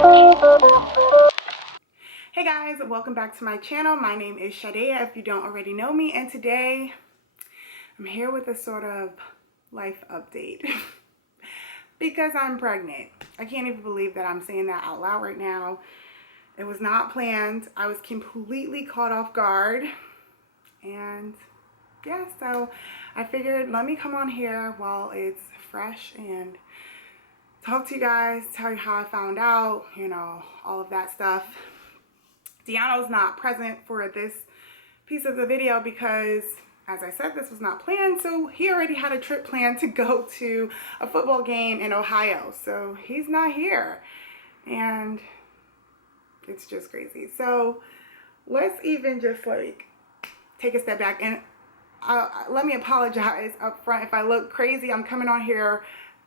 Hey guys, welcome back to my channel. My name is Chadeia if you don't already know me, and today I'm here with a sort of life update because I'm pregnant. I can't even believe that I'm saying that out loud right now. It was not planned. I was completely caught off guard, and yeah, so I figured let me come on here while it's fresh and talk to you guys, tell you how I found out, you know, all of that stuff. Deano's not present for this piece of the video because, as I said, this was not planned. So he already had a trip planned to go to a football game in Ohio. So he's not here. And it's just crazy. So let's even just like take a step back and let me apologize up front if I look crazy. I'm coming on here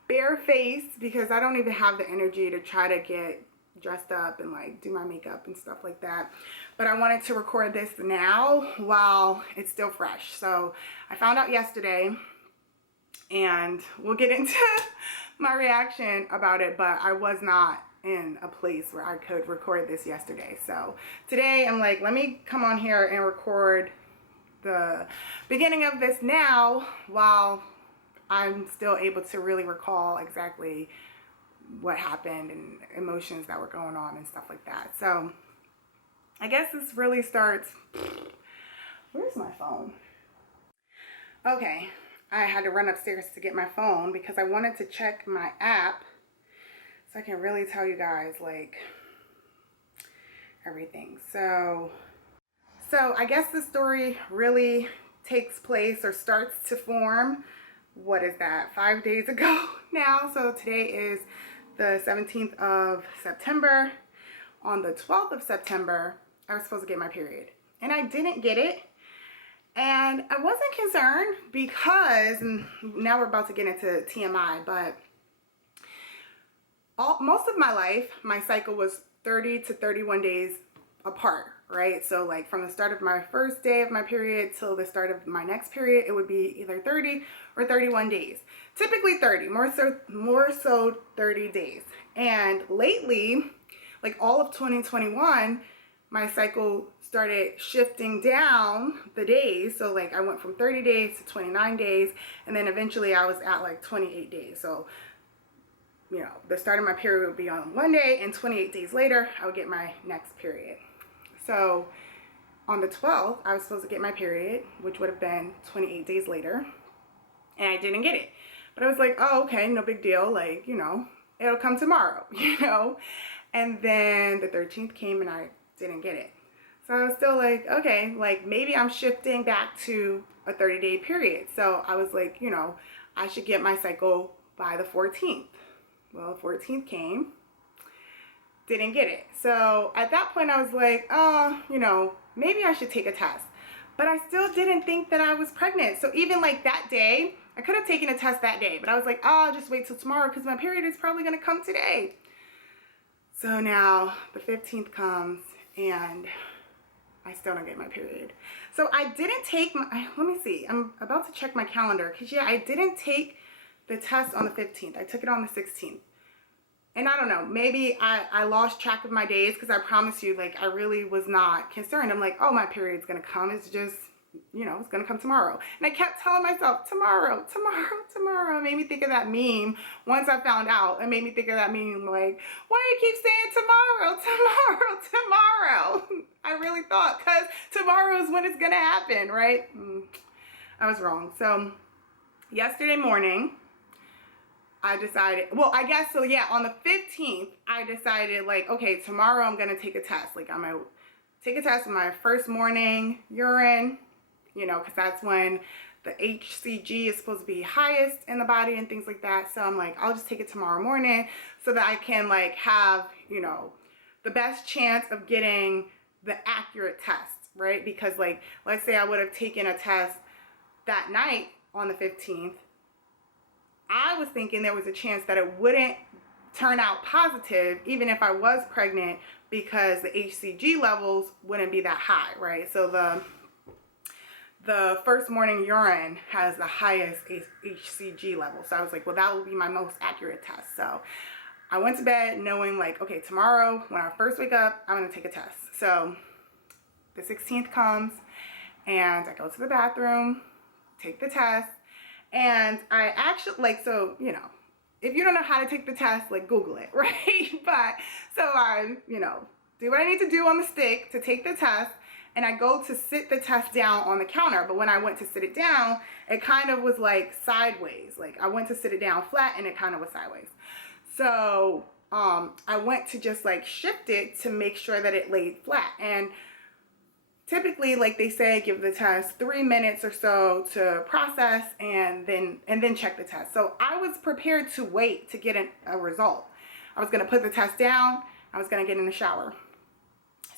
barefaced because I don't even have the energy to try to get dressed up and like do my makeup and stuff like that. But I wanted to record this now while it's still fresh. So I found out yesterday, and we'll get into my reaction about it, but I was not in a place where I could record this yesterday. So today I'm like, let me come on here and record the beginning of this now while I'm still able to really recall exactly what happened and emotions that were going on and stuff like that. So I guess this really starts, where's my phone? Okay, I had to run upstairs to get my phone because I wanted to check my app so I can really tell you guys like everything. So I guess the story really takes place or starts to form, what is that, 5 days ago now. So today is the 17th of September. On the 12th of September, I was supposed to get my period, and I didn't get it. And I wasn't concerned because, and now we're about to get into TMI, but most of my life, my cycle was 30 to 31 days apart, right? So like from the start of my first day of my period till the start of my next period, it would be either 30 or 31 days. Typically 30, more so 30 days. And lately, like all of 2021, my cycle started shifting down the days. So like I went from 30 days to 29 days, and then eventually I was at like 28 days. So, you know, the start of my period would be on one day, and 28 days later, I would get my next period. So on the 12th, I was supposed to get my period, which would have been 28 days later, and I didn't get it. But I was like, oh, okay, no big deal. Like, you know, it'll come tomorrow, you know? And then the 13th came and I didn't get it. So I was still like, okay, like maybe I'm shifting back to a 30-day period. So I was like, you know, I should get my cycle by the 14th. Well, the 14th came, didn't get it. So at that point I was like, oh, you know, maybe I should take a test. But I still didn't think that I was pregnant. So even like that day, I could have taken a test that day, but I was like, oh, I'll just wait till tomorrow because my period is probably going to come today. So now the 15th comes and I still don't get my period. So I didn't take my, let me see, I'm about to check my calendar because yeah, I didn't take the test on the 15th. I took it on the 16th. And I don't know, maybe I lost track of my days because I promise you, like, I really was not concerned. I'm like, oh, my period's going to come. It's just, you know, it's going to come tomorrow. And I kept telling myself, tomorrow, tomorrow, tomorrow. It made me think of that meme. Once I found out, it made me think of that meme, like, why do you keep saying tomorrow, tomorrow, tomorrow? I really thought, because tomorrow is when it's going to happen, right? I was wrong. So yesterday morning, I decided, well, I guess, so yeah, on the 15th, I decided, like, okay, tomorrow I'm going to take a test. Like, I'm going to take a test of my first morning urine, you know, because that's when the HCG is supposed to be highest in the body and things like that. So I'm like, I'll just take it tomorrow morning so that I can, like, have, you know, the best chance of getting the accurate test, right? Because, like, let's say I would have taken a test that night on the 15th. I was thinking there was a chance that it wouldn't turn out positive even if I was pregnant because the HCG levels wouldn't be that high, right? So the first morning urine has the highest HCG level. So I was like, well, that will be my most accurate test. So I went to bed knowing like, okay, tomorrow when I first wake up, I'm going to take a test. So the 16th comes and I go to the bathroom, take the test, and I actually, like, so, you know, if you don't know how to take the test, like, Google it, right? But, so I, you know, do what I need to do on the stick to take the test, and I go to sit the test down on the counter. But when I went to sit it down, it kind of was like sideways. Like, I went to sit it down flat and it kind of was sideways. So I went to just like shift it to make sure that it laid flat. And typically, like they say, give the test 3 minutes or so to process and then check the test. So I was prepared to wait to get a result. I was going to put the test down. I was going to get in the shower.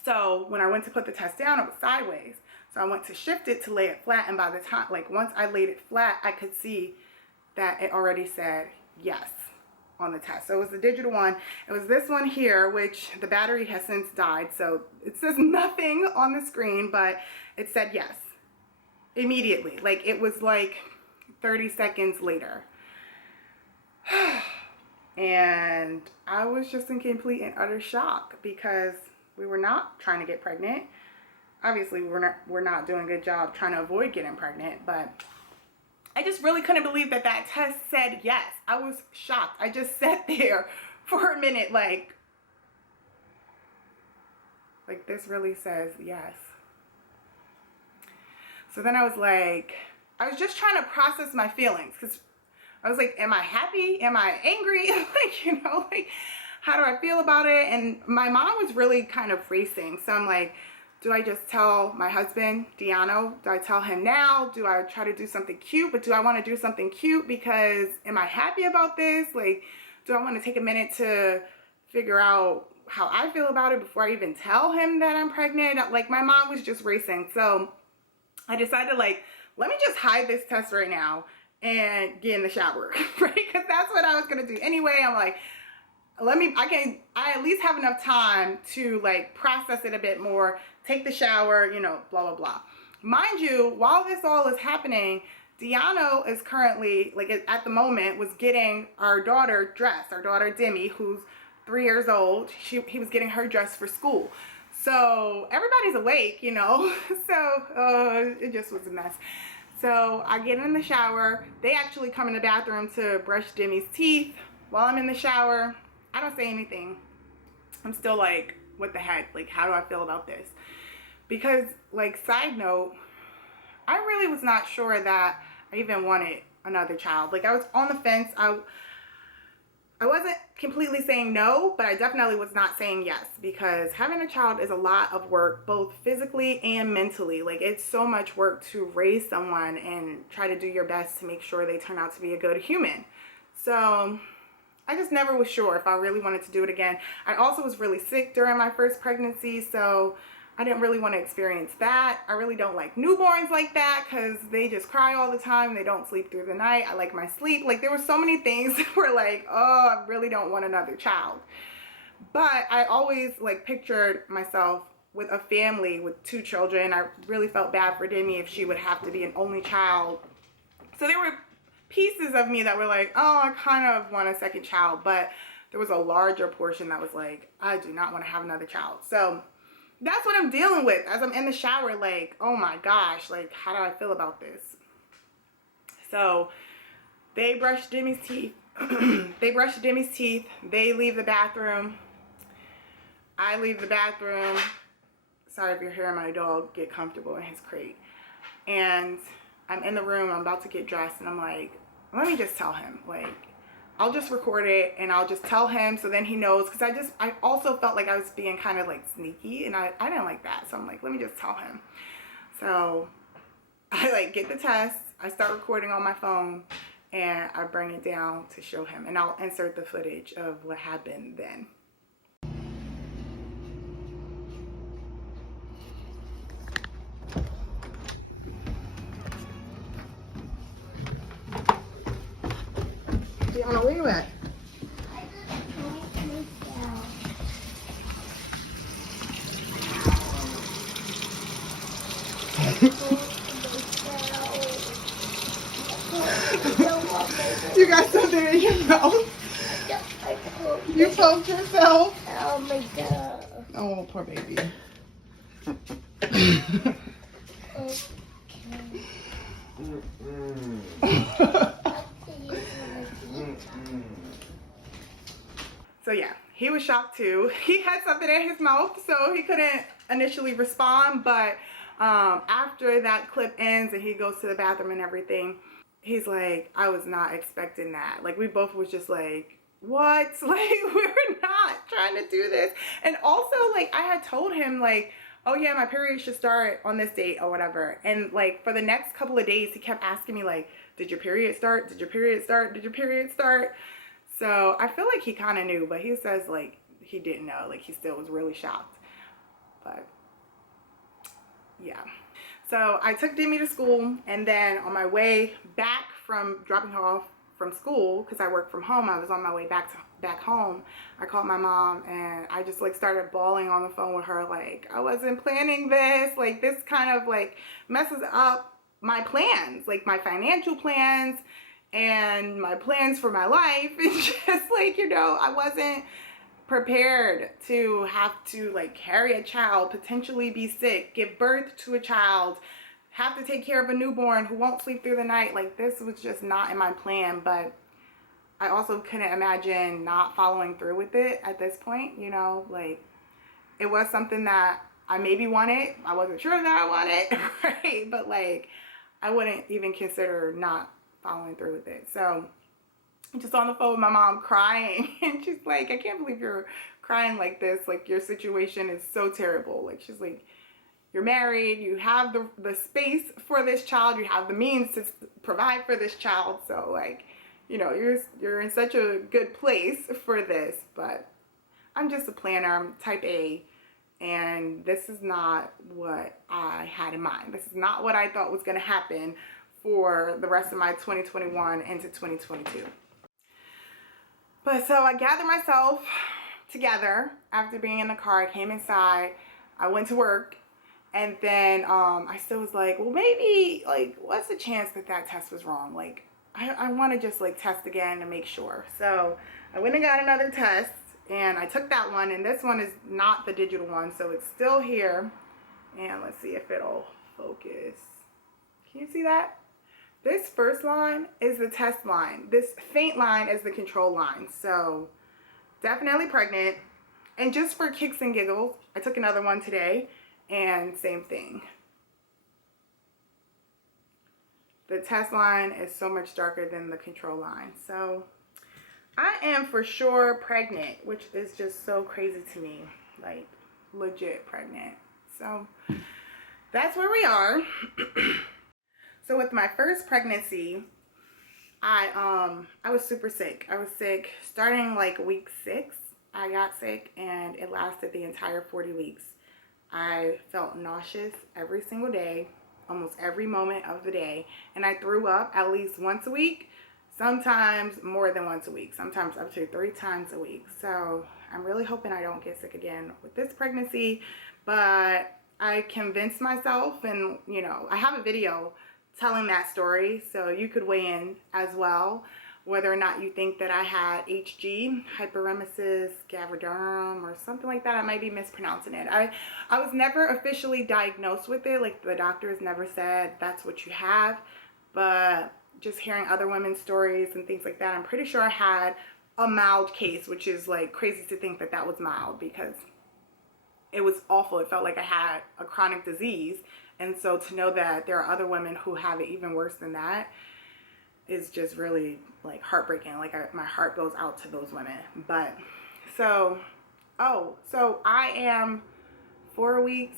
So when I went to put the test down, it was sideways. So I went to shift it to lay it flat. And by the time, like once I laid it flat, I could see that it already said yes on the test. So it was the digital one. It was this one here, which the battery has since died. So it says nothing on the screen, but it said yes immediately. Like it was like 30 seconds later. And I was just in complete and utter shock because we were not trying to get pregnant. Obviously, we're not doing a good job trying to avoid getting pregnant, but I just really couldn't believe that that test said yes. I was shocked. I just sat there for a minute like this really says yes. So then I was like, I was just trying to process my feelings because I was like, am I happy? Am I angry? Like, you know, like, how do I feel about it? And my mind was really kind of racing. So I'm like, do I just tell my husband, Deano? Do I tell him now? Do I try to do something cute? But do I want to do something cute because am I happy about this? Like, do I want to take a minute to figure out how I feel about it before I even tell him that I'm pregnant? Like, my mind was just racing. So I decided, like, let me just hide this test right now and get in the shower, right? Because that's what I was going to do anyway. I'm like, I at least have enough time to like process it a bit more, take the shower, you know, blah, blah, blah. Mind you, while this all is happening, Deano is currently, like at the moment, was getting our daughter dressed, our daughter Demi, who's 3 years old. He was getting her dressed for school. So everybody's awake, you know, so it just was a mess. So I get in the shower. They actually come in the bathroom to brush Demi's teeth. While I'm in the shower, I don't say anything. I'm still like, what the heck? Like, how do I feel about this? Because, like, side note, I really was not sure that I even wanted another child. Like, I was on the fence. I wasn't completely saying no, but I definitely was not saying yes, because having a child is a lot of work, both physically and mentally. Like, it's so much work to raise someone and try to do your best to make sure they turn out to be a good human. So I just never was sure if I really wanted to do it again. I also was really sick during my first pregnancy, so I didn't really want to experience that. I really don't like newborns like that because they just cry all the time. They don't sleep through the night. I like my sleep. Like, there were so many things that were like, oh, I really don't want another child. But I always like pictured myself with a family with 2 children. I really felt bad for Demi if she would have to be an only child. So there were pieces of me that were like, oh, I kind of want a second child. But there was a larger portion that was like, I do not want to have another child. So that's what I'm dealing with as I'm in the shower, like, oh my gosh, like, how do I feel about this? So they brush Demi's teeth. They brush Demi's teeth. They leave the bathroom. I leave the bathroom. Sorry if you're hearing my dog get comfortable in his crate. And I'm in the room. I'm about to get dressed. And I'm like, let me just tell him, like, I'll just record it and I'll just tell him so then he knows. Because I also felt like I was being kind of like sneaky and I didn't like that. So I'm like, let me just tell him. So I like get the test. I start recording on my phone and I bring it down to show him. And I'll insert the footage of what happened then. Deano, where you at? You got something in your mouth? You poked yourself. Oh my god. Oh, poor baby. So yeah, he was shocked too. He had something in his mouth, so he couldn't initially respond, but after that clip ends and he goes to the bathroom and everything, he's like, I was not expecting that. Like, we both was just like, what? Like, we're not trying to do this. And also, like, I had told him, like, oh yeah, my period should start on this date or whatever. And like, for the next couple of days, he kept asking me, like, did your period start? Did your period start? Did your period start? So I feel like he kind of knew, but he says like he didn't know. Like, he still was really shocked. But yeah. So I took Demi to school, and then on my way back from dropping her off from school, because I work from home, I was on my way back home. I called my mom, and I just like started bawling on the phone with her, like, I wasn't planning this. Like, this kind of like messes up my plans, like my financial plans and my plans for my life. It's just like, you know, I wasn't prepared to have to like carry a child, potentially be sick, give birth to a child, have to take care of a newborn who won't sleep through the night. Like, this was just not in my plan. But I also couldn't imagine not following through with it at this point, you know. Like, it was something that I maybe wanted. I wasn't sure that I wanted, right? But like, I wouldn't even consider not following through with it. So I'm just on the phone with my mom crying, and she's like, I can't believe you're crying like this. Like, your situation is so terrible. Like, she's like, you're married, you have the space for this child, you have the means to provide for this child. So like, you know, you're in such a good place for this. But I'm just a planner. I'm type A, and this is not what I had in mind. This is not what I thought was going to happen for the rest of my 2021 into 2022. But so I gathered myself together after being in the car. I came inside, I went to work, and then I still was like, well, maybe, like, what's the chance that that test was wrong? Like, I want to just like test again to make sure. So I went and got another test, and I took that one, and this one is not the digital one, so it's still here. And let's see if it'll focus. Can you see that? This first line is the test line. This faint line is the control line. So definitely pregnant. And just for kicks and giggles, I took another one today, and same thing. The test line is so much darker than the control line. So I am for sure pregnant, which is just so crazy to me. Like, legit pregnant. So that's where we are. So with my first pregnancy, I was super sick. I was sick starting like week 6. I got sick, and it lasted the entire 40 weeks. I felt nauseous every single day, almost every moment of the day, and I threw up at least once a week, sometimes more than once a week, sometimes up to 3 times a week. So I'm really hoping I don't get sick again with this pregnancy, but I convinced myself, and you know, I have a video telling that story, so you could weigh in as well, whether or not you think that I had HG, hyperemesis gravidarum, or something like that. I might be mispronouncing it. I was never officially diagnosed with it. Like, the doctors never said that's what you have, but just hearing other women's stories and things like that, I'm pretty sure I had a mild case, which is like crazy to think that that was mild, because it was awful. It felt like I had a chronic disease. And so to know that there are other women who have it even worse than that is just really like heartbreaking. Like, my heart goes out to those women. But so I am 4 weeks,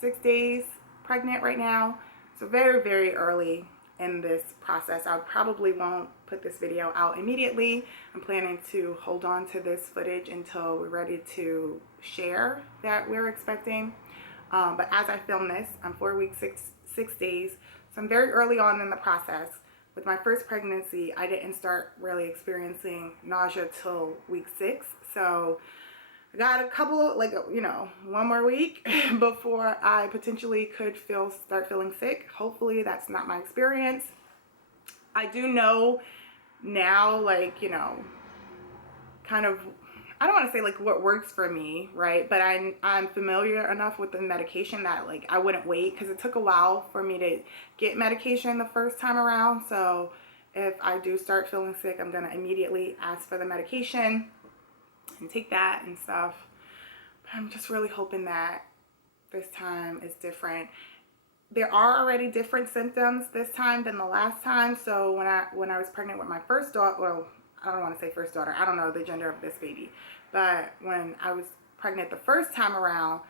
6 days pregnant right now. So very, very early in this process. I probably won't put this video out immediately. I'm planning to hold on to this footage until we're ready to share that we're expecting. But as I film this, I'm 4 weeks, 6 days. So I'm very early on in the process. With my first pregnancy, I didn't start really experiencing nausea till week 6. So I got a couple, like, you know, 1 more week before I potentially could start feeling sick. Hopefully that's not my experience. I do know now, like, you know, kind of I don't want to say like what works for me, right? But I'm familiar enough with the medication that like I wouldn't wait, because it took a while for me to get medication the first time around. So if I do start feeling sick, I'm gonna immediately ask for the medication and take that and stuff. But I'm just really hoping that this time is different. There are already different symptoms this time than the last time. So when I was pregnant with my first daughter, well, I don't want to say first daughter, I don't know the gender of this baby, but when I was pregnant the first time around,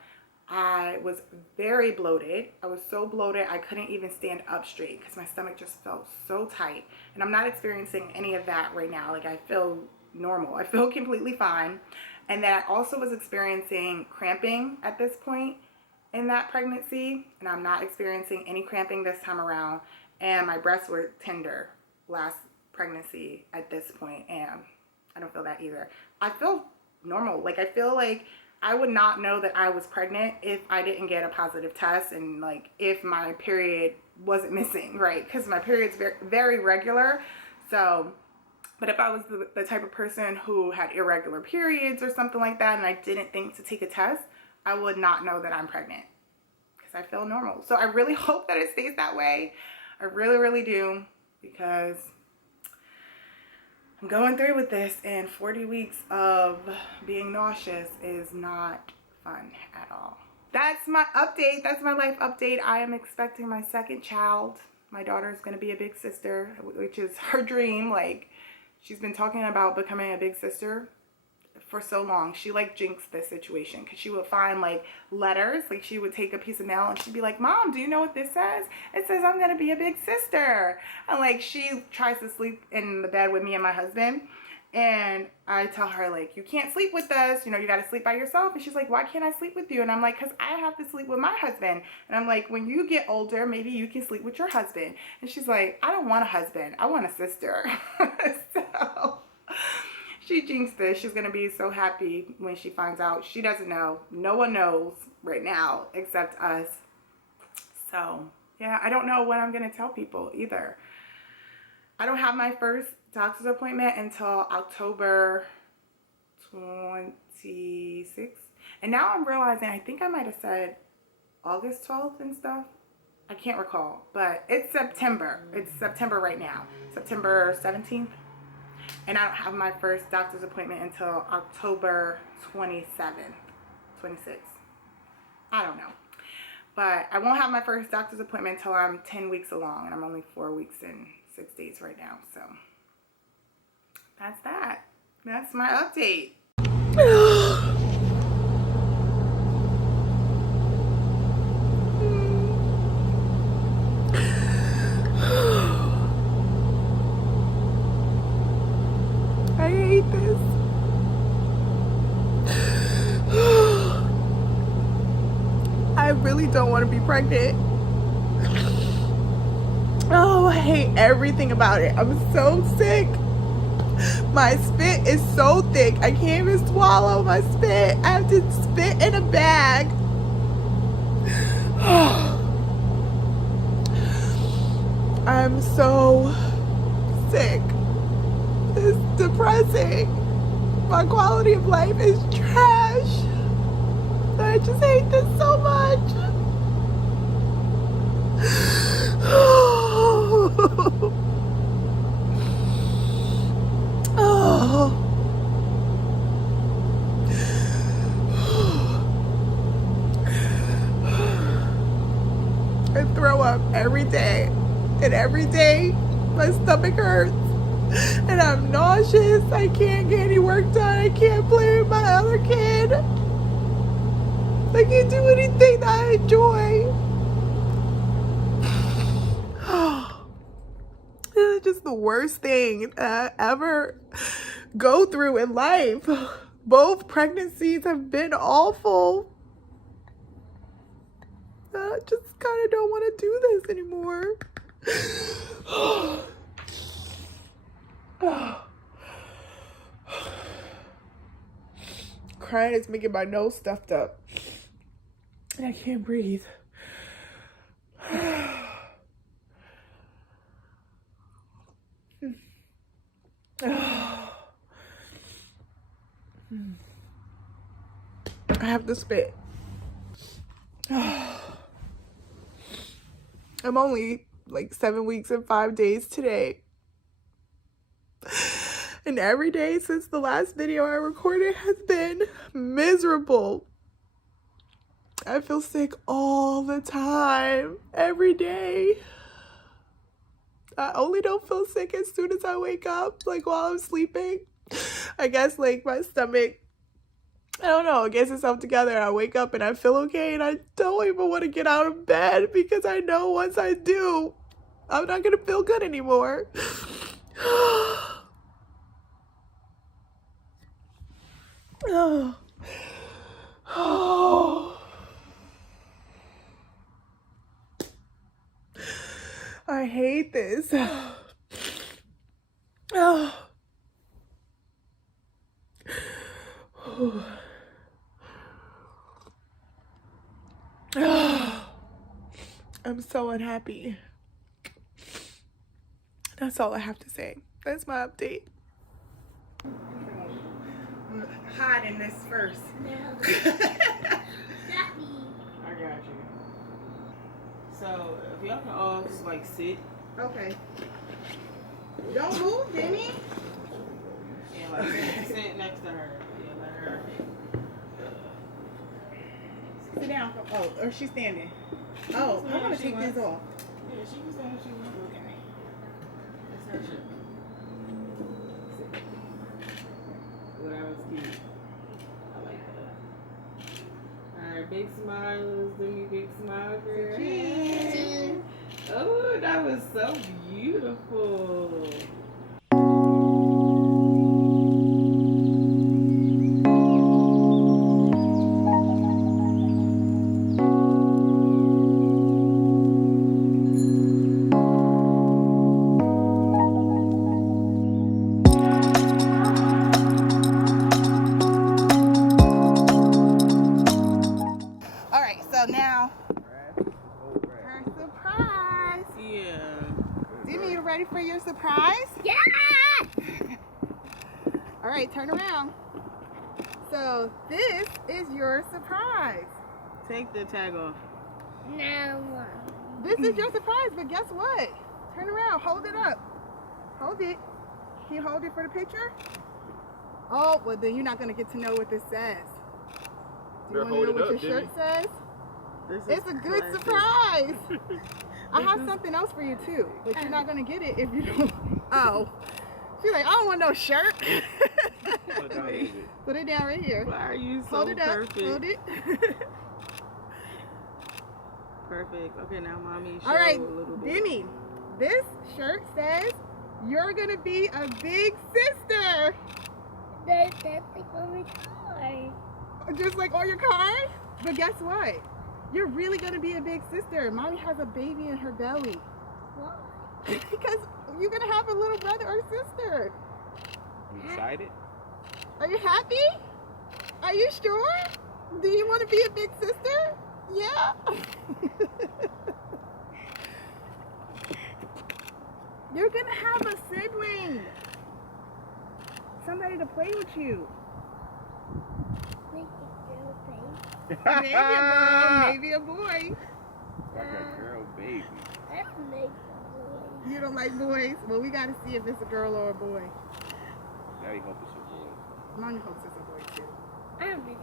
I was very bloated. I was so bloated I couldn't even stand up straight because my stomach just felt so tight. And I'm not experiencing any of that right now. Like, I feel normal. I feel completely fine. And then I also was experiencing cramping at this point in that pregnancy, and I'm not experiencing any cramping this time around. And my breasts were tender last pregnancy at this point, and I don't feel that either. I feel normal. Like, I feel like I would not know that I was pregnant if I didn't get a positive test, and like if my period wasn't missing, right? Because my period's very, very regular. So, but if I was the type of person who had irregular periods or something like that, and I didn't think to take a test, I would not know that I'm pregnant because I feel normal. So I really hope that it stays that way. I really, really do, because I'm going through with this, and 40 weeks of being nauseous is not fun at all. That's my update. That's my life update. I am expecting my second child. My daughter is going to be a big sister, which is her dream. Like, she's been talking about becoming a big sister for so long. She like jinxed this situation because she would find like letters, like she would take a piece of mail and she'd be like, "Mom, do you know what this says?" It says I'm gonna be a big sister. And like, she tries to sleep in the bed with me and my husband, and I tell her like, "You can't sleep with us, you know, you gotta sleep by yourself." And she's like, "Why can't I sleep with you?" And I'm like, "Because I have to sleep with my husband." And I'm like, "When you get older, maybe you can sleep with your husband." And she's like, "I don't want a husband, I want a sister." So she jinxed this. She's gonna be so happy when she finds out. She doesn't know. No one knows right now except us. So yeah, I don't know what I'm gonna tell people either. I don't have my first doctor's appointment until October 26th. And now I'm realizing I think I might have said August 12th and stuff. I can't recall, but it's September. It's September right now. September 17th. And I don't have my first doctor's appointment until October 27th, 26th. I don't know. But I won't have my first doctor's appointment until I'm 10 weeks along. And I'm only 4 weeks and 6 days right now. So that's that. That's my update. I hate this. I really don't want to be pregnant. Oh, I hate everything about it. I'm so sick. My spit is so thick. I can't even swallow my spit. I have to spit in a bag. I'm so sick. It's depressing. My quality of life is trash. I just hate this so much. Oh. I throw up every day, and every day my stomach hurts, and I'm nauseous. I can't get any work done. I can't play with my other kid. I can't do anything that I enjoy. This is just the worst thing that I ever go through in life. Both pregnancies have been awful. I just kind of don't want to do this anymore. Crying is making my nose stuffed up. And I can't breathe. I have to spit. I'm only like 7 weeks and 5 days today. And every day since the last video I recorded has been miserable. I feel sick all the time, every day. I only don't feel sick as soon as I wake up, like while I'm sleeping. I guess like my stomach, I don't know, it gets itself together. I wake up and I feel okay and I don't even want to get out of bed because I know once I do, I'm not going to feel good anymore. I hate this. I'm so unhappy. That's all I have to say. That's my update. I'm hiding this first. No. I got you. So, if y'all can all just like sit. Okay. Don't move, Demi. Yeah, like sit next to her. Yeah, let her. Sit down. Oh, or she's standing. Oh, I'm gonna take these off. Yeah, she can stand if she wants. Okay. That's her shit. Well, that was cute. I like that. Alright, big smiles. Demi, big smile, girl. Cheese. Oh, that was so beautiful. All right, so now her surprise. Yeah. Demi, you ready for your surprise? Yeah! All right, turn around. So this is your surprise. Take the tag off. No. This is your surprise, but guess what? Turn around, hold it up. Hold it. Can you hold it for the picture? Oh, well then you're not gonna get to know what this says. Do you want to know what your shirt says? It's a good surprise. I have something else for you too, but you're not gonna get it if you don't. Oh, she's like, I don't want no shirt. Put it down right here. Why are you so Hold it up. perfect? Hold it. Perfect. Okay, now mommy show All right, a little bit. Demi, this shirt says you're gonna be a big sister. That's like on my car. Just like on your card. But guess what? You're really gonna be a big sister. Mommy has a baby in her belly. Why? Because you're gonna have a little brother or sister. You excited? Are you happy? Are you sure? Do you want to be a big sister? Yeah. You're gonna have a sibling. Somebody to play with you. Make a girl face. Maybe a girl, maybe a boy. Like a girl baby. Let's make a boy. You don't like boys? Well, we gotta see if it's a girl or a boy. Daddy hope it's a boy. Mommy hopes it's a boy too. I'm a girl.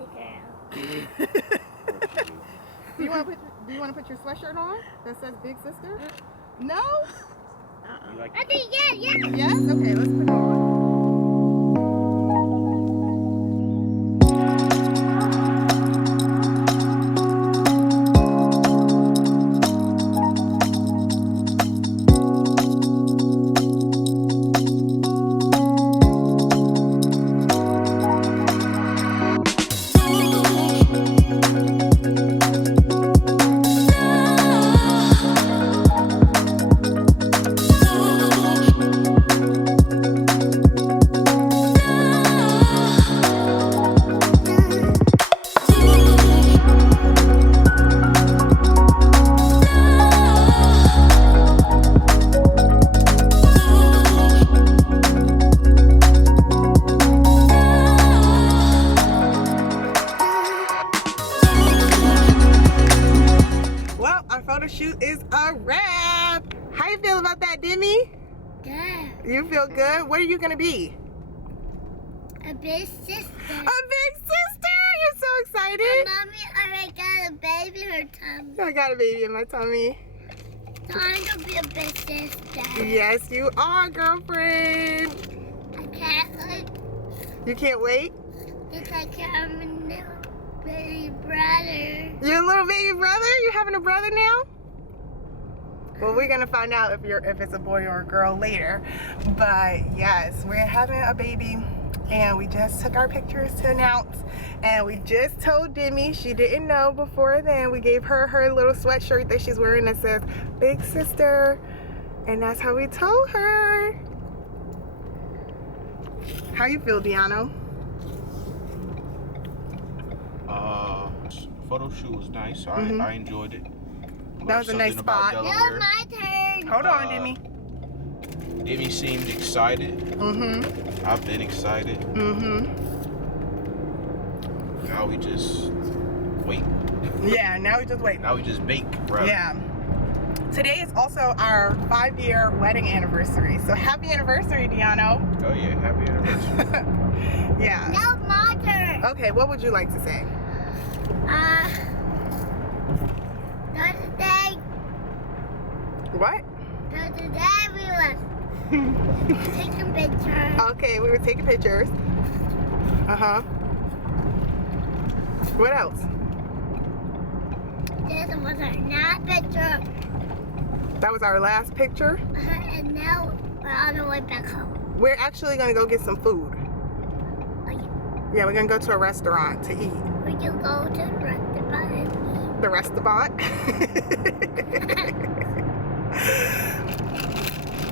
Do you want to put your sweatshirt on that says big sister? No? You like I think yeah. Yes? Okay, let's put it on. is a wrap. How you feel about that, Demi? Good. You feel good? What are you gonna be? A big sister. A big sister! You're so excited. Mommy already got a baby in her tummy. I got a baby in my tummy. So I'm gonna be a big sister. Yes, you are, girlfriend. I can't look. You can't wait? It's like I'm a little baby brother. You're a little baby brother? You having a brother now? Well, we're gonna find out if it's a boy or a girl later. But yes, we're having a baby, and we just took our pictures to announce. And we just told Demi, she didn't know before then. We gave her her little sweatshirt that she's wearing that says "Big Sister," and that's how we told her. How you feel, Deano? Photo shoot was nice. I enjoyed it. That was a nice spot. Now my turn. Hold on, Demi. Demi seemed excited. Mm-hmm. I've been excited. Mm-hmm. Now we just wait. Yeah, now we just wait. Now we just bake, rather. Yeah. Today is also our 5-year wedding anniversary. So happy anniversary, Deano. Oh yeah, happy anniversary. Yeah. Now my turn. Okay, what would you like to say? The other day, What? we were taking pictures. Okay, we were taking pictures. Uh-huh. What else? This was our last picture. That was our last picture. And now we're on the way back home. We're actually gonna go get some food. Okay. Yeah, we're gonna go to a restaurant to eat. We can go to the restaurant and eat. The restaurant.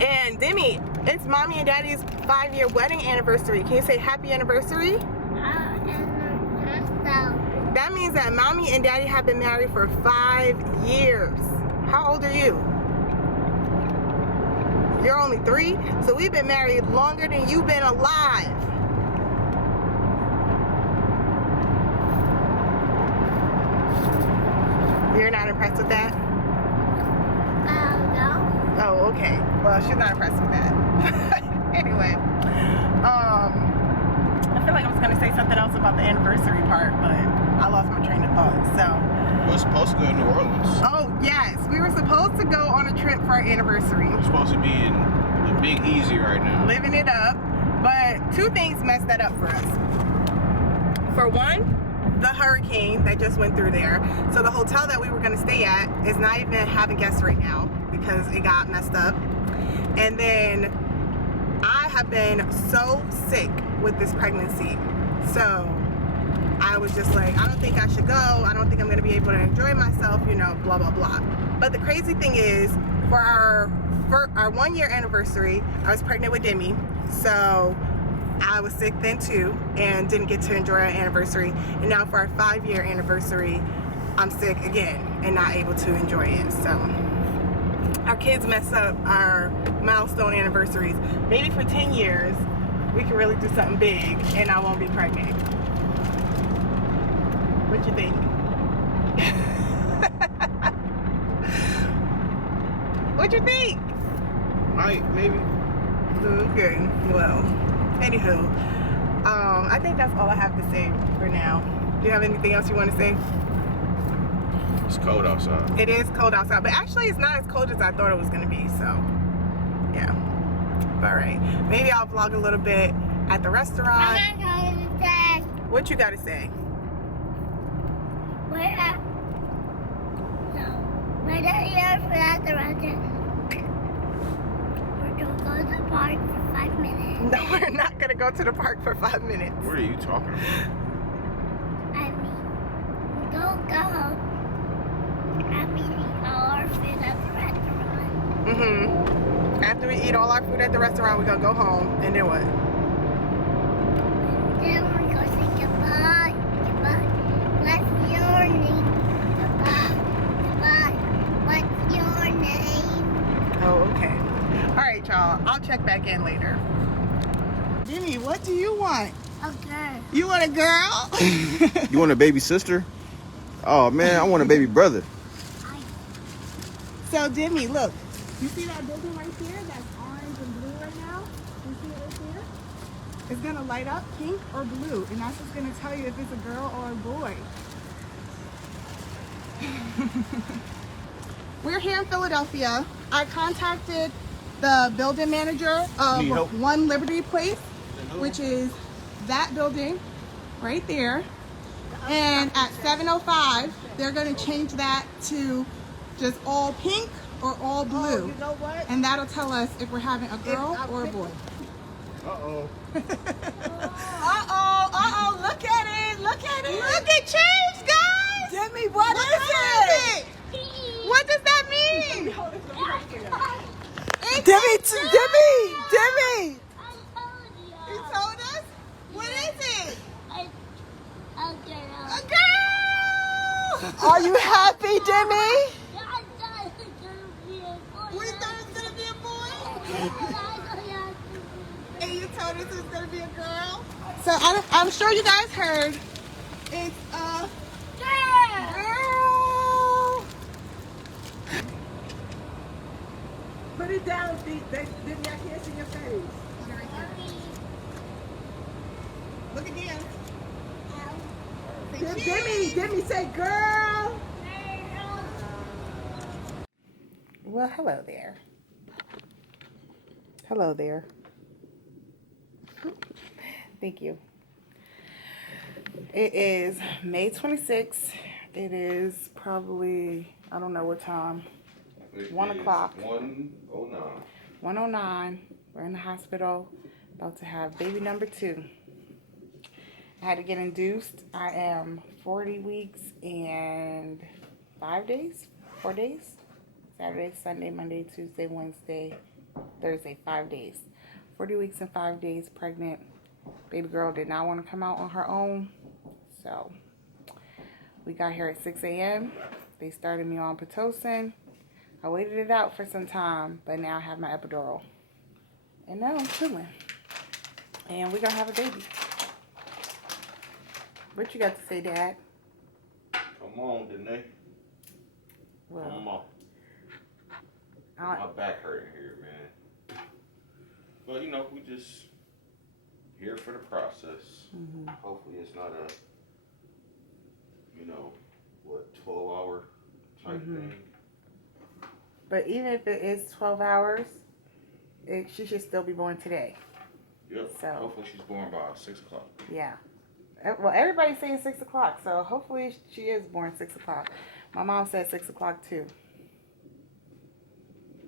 And Demi, it's Mommy and Daddy's 5-year wedding anniversary. Can you say happy anniversary? That means that Mommy and Daddy have been married for 5 years. How old are you? You're only 3? So we've been married longer than you've been alive. You're not impressed with that? No. Oh, okay. Well, she's not impressed with that. Anyway, I feel like I was going to say something else about the anniversary part, but I lost my train of thought, so. We're supposed to go to New Orleans. Oh, yes. We were supposed to go on a trip for our anniversary. We're supposed to be in the Big Easy right now. Living it up. But 2 things messed that up for us. For one, the hurricane that just went through there. So the hotel that we were going to stay at is not even having guests right now because it got messed up. And then I have been so sick with this pregnancy. So I was just like, I don't think I should go. I don't think I'm going to be able to enjoy myself, you know, blah, blah, blah. But the crazy thing is, for our 1-year anniversary, I was pregnant with Demi. So I was sick then too and didn't get to enjoy our anniversary. And now for our 5-year anniversary, I'm sick again and not able to enjoy it. So our kids mess up our milestone anniversaries. Maybe for 10 years, we can really do something big and I won't be pregnant. What you think? What you think? Might, maybe. Okay, well, anywho, I think that's all I have to say for now. Do you have anything else you want to say? It's cold outside. It is cold outside, but actually it's not as cold as I thought it was going to be, so, yeah. All right, maybe I'll vlog a little bit at the restaurant. What you got to say? We're at the restaurant. We're gonna go to the park for 5 minutes. No, we're not going to go to the park for 5 minutes. What are you talking about? I mean, don't go home. I mean, eat all our food at the restaurant. Mm-hmm. After we eat all our food at the restaurant, we're going to go home, and then what? Then we're gonna say goodbye. Goodbye. What's your name? Goodbye. Goodbye. What's your name? Oh, okay. All right, y'all. I'll check back in later. Demi, what do you want? A girl. You want a girl? You want a baby sister? Oh man, I want a baby brother. So Demi, look. You see that building right there? That's orange and blue right now. You see it right there? It's gonna light up pink or blue, and that's what's gonna tell you if it's a girl or a boy. We're here in Philadelphia. I contacted the building manager of One Liberty Place, which is that building right there. And at 7:05, they're going to change that to just all pink or all blue. Oh, you know what? And that'll tell us if we're having a girl or a boy. Uh-oh. Uh-oh, look at it, look at it. Look, it changed, guys! Demi, what is it? What does that mean? Demi! You told us? What is it? A girl. A girl! Are you happy, Demi? I thought it was gonna be a boy. We thought it was going to be a boy? And you told us it was going to be a girl? So I'm sure you guys heard. It's a girl. Put it down, Demi, I can't see your face. Look again. Demi, say girl. Well, hello there. Hello there. Thank you. It is May 26th. It is probably, I don't know what time. 1 o'clock. 1:09. 1:09. We're in the hospital. About to have baby number 2. I had to get induced. I am 40 weeks and 5 days, 4 days. Saturday, Sunday, Monday, Tuesday, Wednesday, Thursday, 5 days. 40 weeks and 5 days pregnant. Baby girl did not want to come out on her own. So we got here at 6 a.m. They started me on Pitocin. I waited it out for some time, but now I have my epidural. And now I'm chilling. And we're going to have a baby. What you got to say, Dad? Come on, Demi. Well, Come on. My back hurting here, man. But, you know, we just here for the process. Hopefully it's not a, 12-hour type thing. but even if it is 12 hours, she should still be born today. Yep. So. Hopefully she's born by 6 o'clock. Yeah. Well, everybody's saying 6 o'clock, so hopefully she is born 6 o'clock. My mom said 6 o'clock too.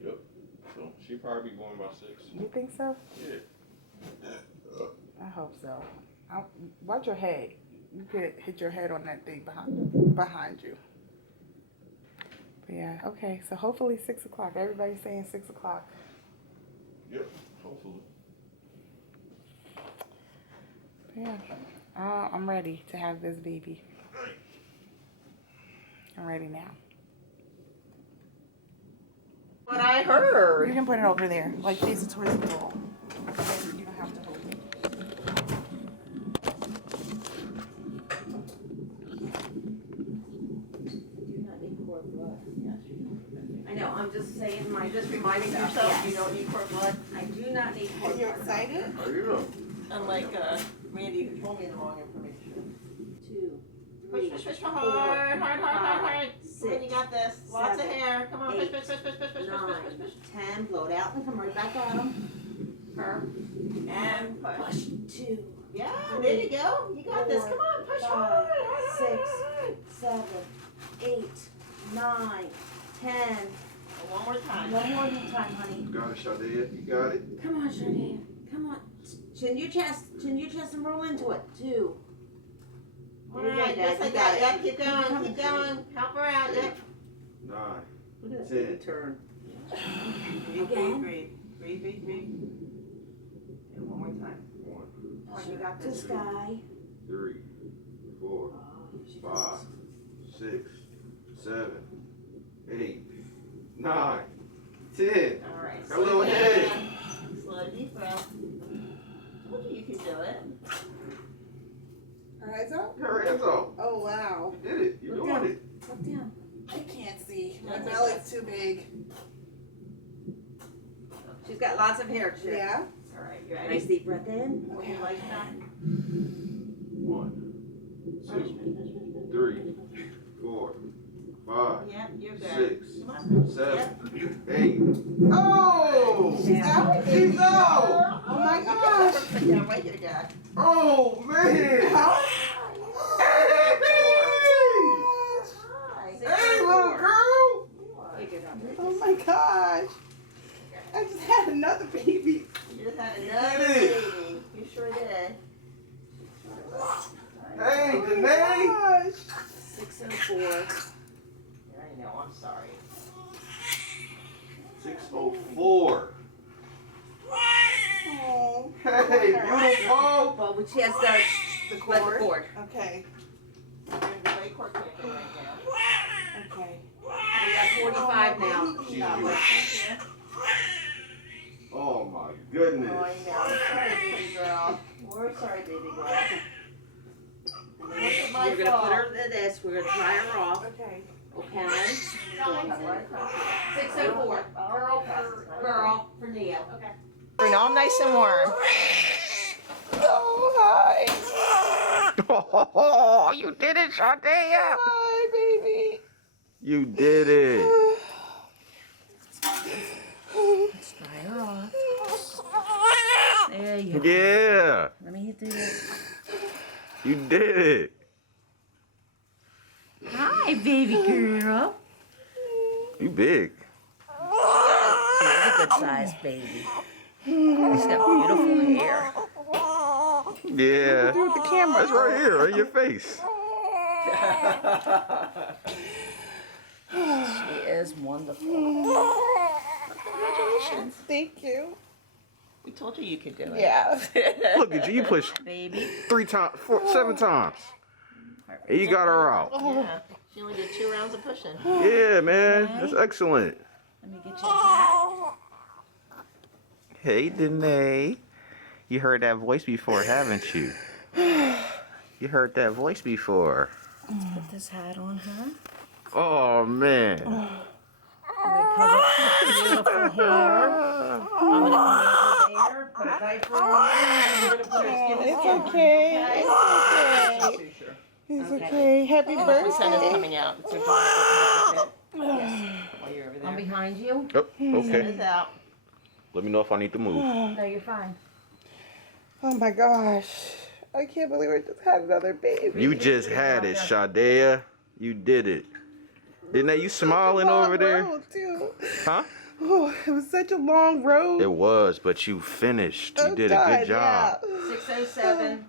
Yep. So she probably be born by 6. You think so? Yeah. I hope so. Watch your head. You could hit your head on that thing behind you. But yeah, okay. So hopefully 6 o'clock. Everybody's saying 6 o'clock. Yep. Hopefully. Yeah. I'm ready to have this baby. I'm ready now. What I heard. You can put it over there, like face it towards the wall. You don't have to hold it. I know, I'm just saying, just reminding yourself you don't need cord blood. I do not need cord blood. You're excited? How you know? Unlike Randy, who told me the wrong information. 2, 3, Push hard. 6. You got this. Lots of hair. Come on, 8, push. 9, 10. Blow it out and come right back at them. And push. Push 2. Yeah, there you go. You got this. Come on, push 5, hard. 6, 7, 8, 9, 10. One more time. One more time, honey. You got it, Chadeia. You got it. Come on, Shah-DAY-uh. Come on. Chin your chest and roll into it. 2. All right, just like that. Yep, keep going. Help her out. Yep. 9. Look at that 10. baby turn. Breathe. And one more time. 1, Oh, you got To this. sky. 3, 4, 5, 6, 7, 8, 9, 10. All right. Got a little head. Slow deep breath. Told you can do it. Her head's up? Her hands off. Oh, wow. You did it. You're Look doing down. it. Look down. I can't see. My That's belly's too big. She's got lots of hair, too. Yeah. All right, you ready? Nice deep breath in. Hold your legs back. 1, 2, 3, 4, 5, Yep, you're good. 6, Come on. 7, 8. Oh! She's out! She's out! Oh my gosh. Put down right here, guy. Oh, man! Hi. Hey, little girl! Oh my gosh. I just had another baby. You just had another baby. You sure did. Hey, Demi! Gosh. 604. I know, I'm sorry. 604. Oh. Hey, beautiful! Well, when she has the cord. Okay. We're in the way cord connector right now. Okay. We got 45 now. She's Yeah, beautiful. yeah. Oh my goodness. Oh, I know. I'm sorry, baby girl. We're sorry, baby girl. And then we're gonna put her to this. We're gonna dry her off. Okay. Okay. 604. Girl for Neo. Okay. Bring all nice and warm. Oh, hi. Oh, you did it, Chadeia! Hi, baby. You did it. Let's dry her off. There you go. Yeah, Let me do this. you did it. Hi, baby girl. You big. She's a good sized baby. She's got beautiful hair. Yeah. Do with the camera. That's right here, right in your face. She is wonderful. Congratulations. Thank you. We told you you could do it. Yeah. Look at you. You pushed Baby. 3 times, 7 times. And you got her out. Yeah. She only did 2 rounds of pushing. Yeah, man. That's excellent. Let me get you a hat. Hey, Demi. You heard that voice before, haven't you? You heard that voice before. Put this hat on her. Oh, man. Cover her beautiful hair. I'm gonna come over there, put a diaper on her, and we're gonna put her skin to It's skin. okay. Okay? It's Okay. okay. Happy The sun is birthday. coming out. So do you want to open up the pit? Yes. While you're over there. I'm behind you. Oh, Sun okay. is out. Let me know if I need to move. No, you're fine. Oh my gosh. I can't believe I just had another baby. You just had it, Chadeia. You did it. Didn't they? You smiling over there? Road, too. Huh? Oh, it was such a long road. It was, but you finished. You I'm did a done, good job. 607.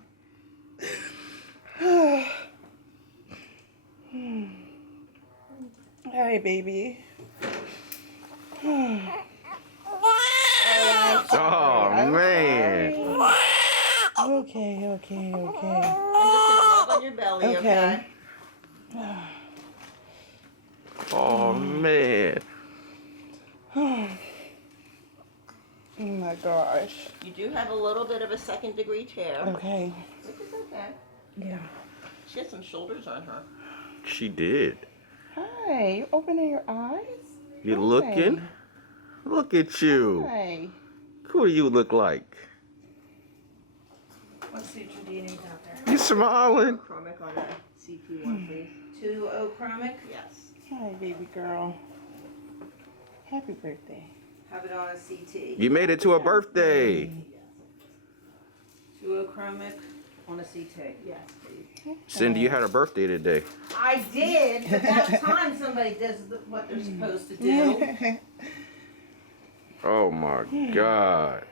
Yeah. Hi, baby. Oh, man. Okay. I'm just gonna rub on your belly, okay? Oh, man. Oh my gosh. You do have a little bit of a 2nd-degree tear. Okay. Which is okay. Yeah. She has some shoulders on her. She did. Hi. You opening your eyes? You looking? Look at you. Hi. Who do you look like? What suture do you need out there? You smiling? Chromic on that CP1, please. 2O chromic? Yes. Hi, baby girl. Happy birthday. Have it on a CT. You made it to a birthday. 2O chromic on a CT. Yes, please. Cindy, you had a birthday today. I did. About time somebody does what they're supposed to do. Oh, my God.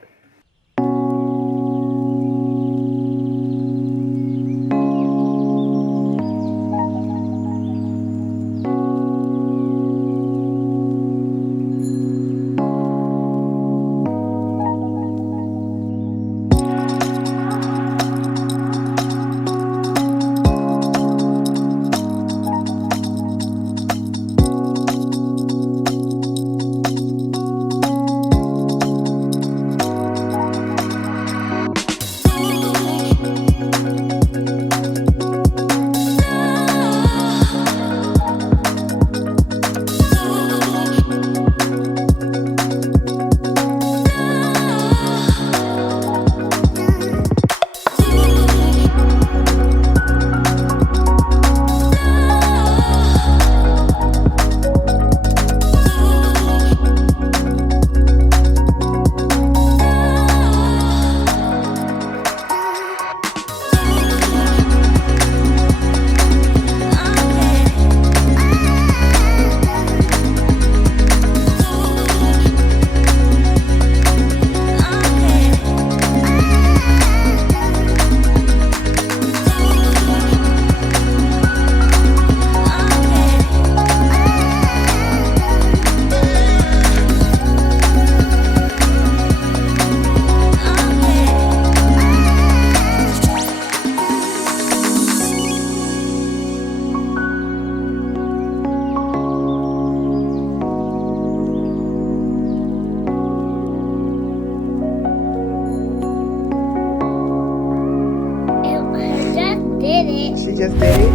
day?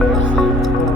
Uh-huh.